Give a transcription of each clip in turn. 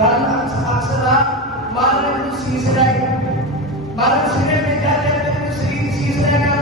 अक्षरा मानव शीश रहे मानव सिरे में क्या कहते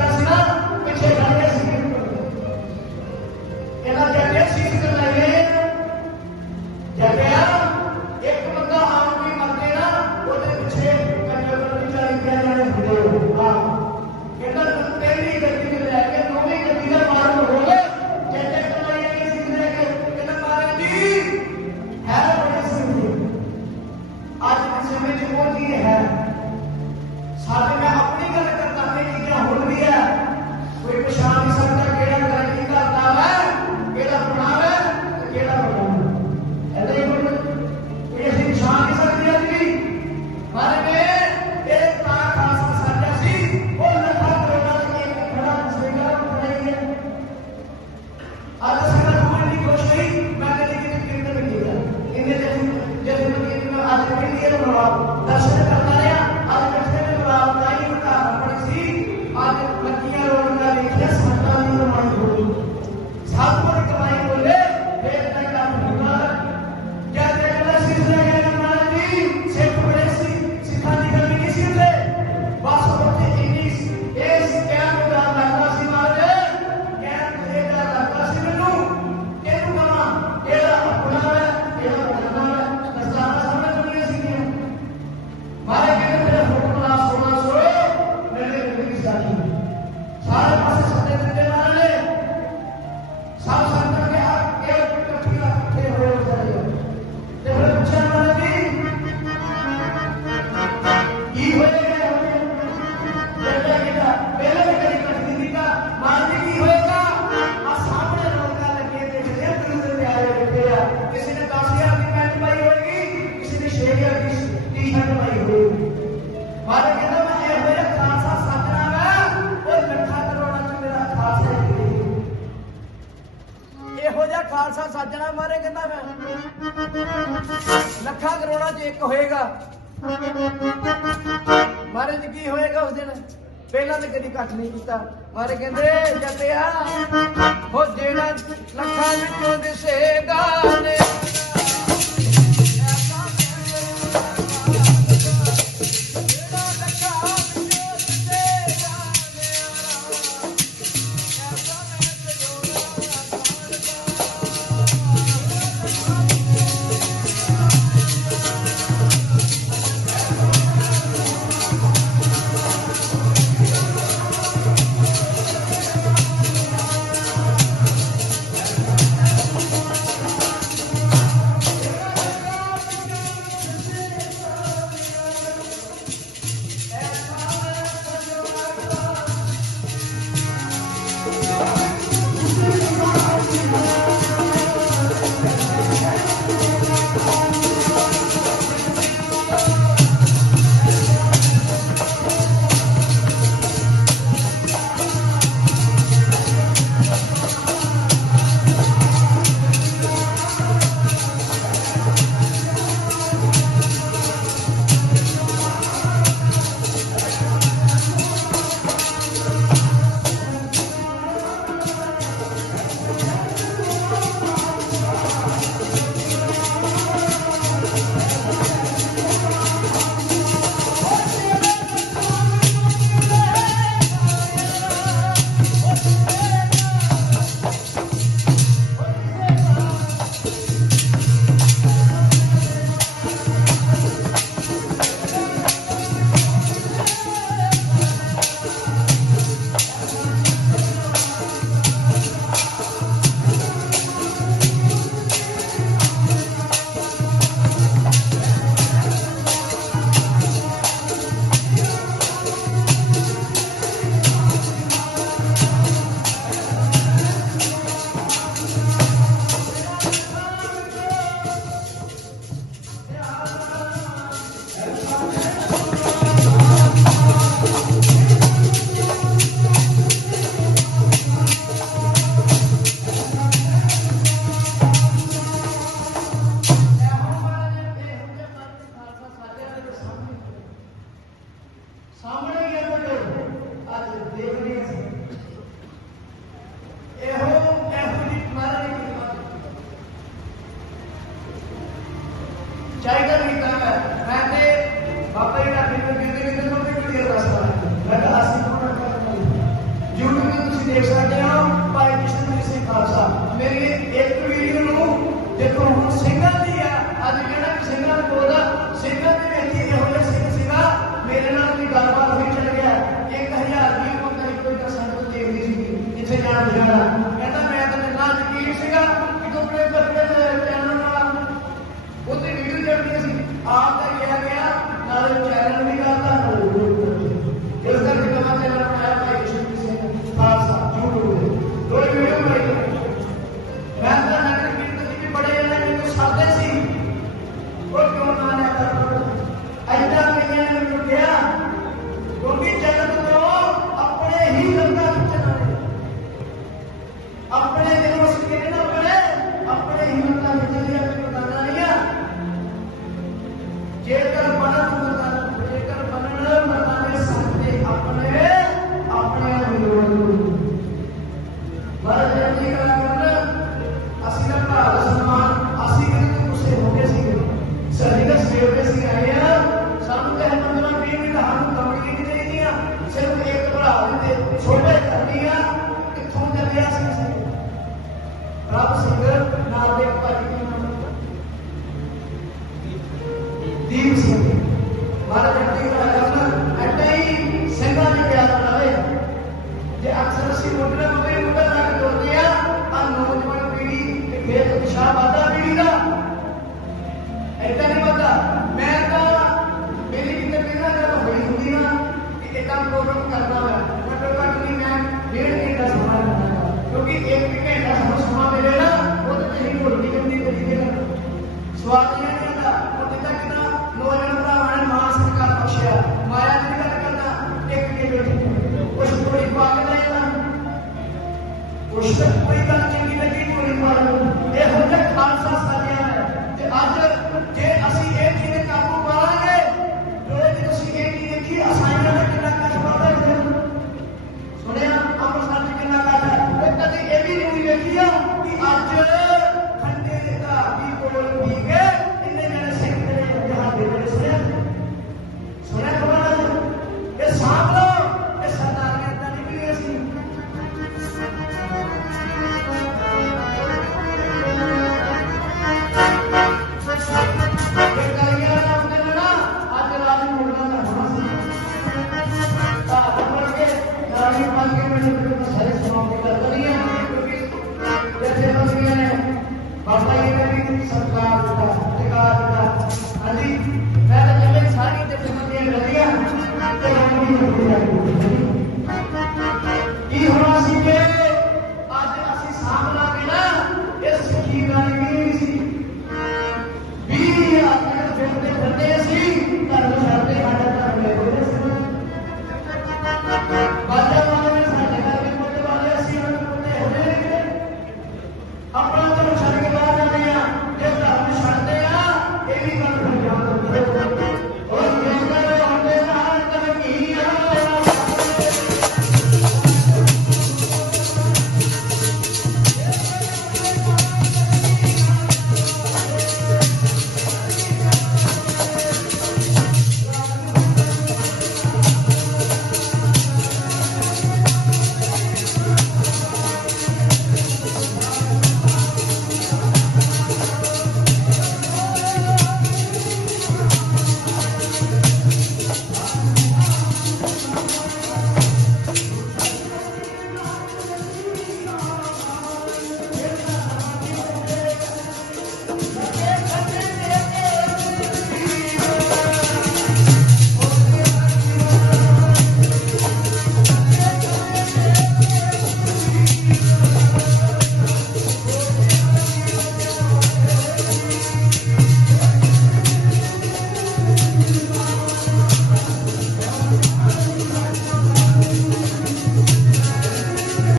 ਲੱਖਾਂ ਕਰੋੜਾਂ ਚ ਇੱਕ ਹੋਏਗਾ। ਮਹਾਰਾਜ ਕੀ ਹੋਏਗਾ ਉਸ ਦਿਨ? ਪਹਿਲਾਂ ਤਾਂ ਕਦੀ ਘੱਟ ਨਹੀਂ ਕੀਤਾ। ਮਾਰੇ ਕਹਿੰਦੇ ਜੱਟਿਆ ਹੋ ਜਿਹੜਾ ਲੱਖਾਂ ਵਿੱਚੋਂ ਦਿਸੇਗਾ ਨੇ ਸਾਹਮਣੇ ਜਿਹੜੇ ਅੱਜ ਦੇਖ ਰਹੇ ਸੀ ਇਹੋ ਇਹੋ ਦੀ ਮਾਰਨ ਦੀ ਚਾਹੀਦਾ ਜੇਕਰ ਮਨਤ ਮਤਾਨ ਜੇਕਰ ਮਨਨ ਮਤਾਨੇ ਸੰਤੇ ਆਪਣੇ ਆਪਣੇ ਵਿਰੋਧ ਮਰ ਜਾਂਦੀ ਕਲਾ ਕਰਨ ਅਸੀਂ ਦਾ ਭਾਰਤ ਸਨਮਾਨ ਅਸੀਂ ਕਿਤੇ ਗੁੱਸੇ ਹੋ ਗਏ ਸੀ ਸਰਜੀਕਲ ਸਟੇਟ ਤੇ ਸੀ ਆਏ ਆ ਸਾਨੂੰ ਕਹਿ ਮੰਗਣਾ ਵੀ ਵਿਧਾਨ ਕਮੇਟੀ ਨਹੀਂ ਚਾਹੀਦੀਆਂ ਸਿਰਫ ਇੱਕ ਭਰਾ ਦੇ ਛੋਟੇ ਕਰਨੀਆਂ ਕਿੱਥੋਂ ਚੱਲਿਆ ਸੀ ਰੱਬ ਸਿੰਘ ਨਾਲ ਦੇ Gracias. Russia. আমরা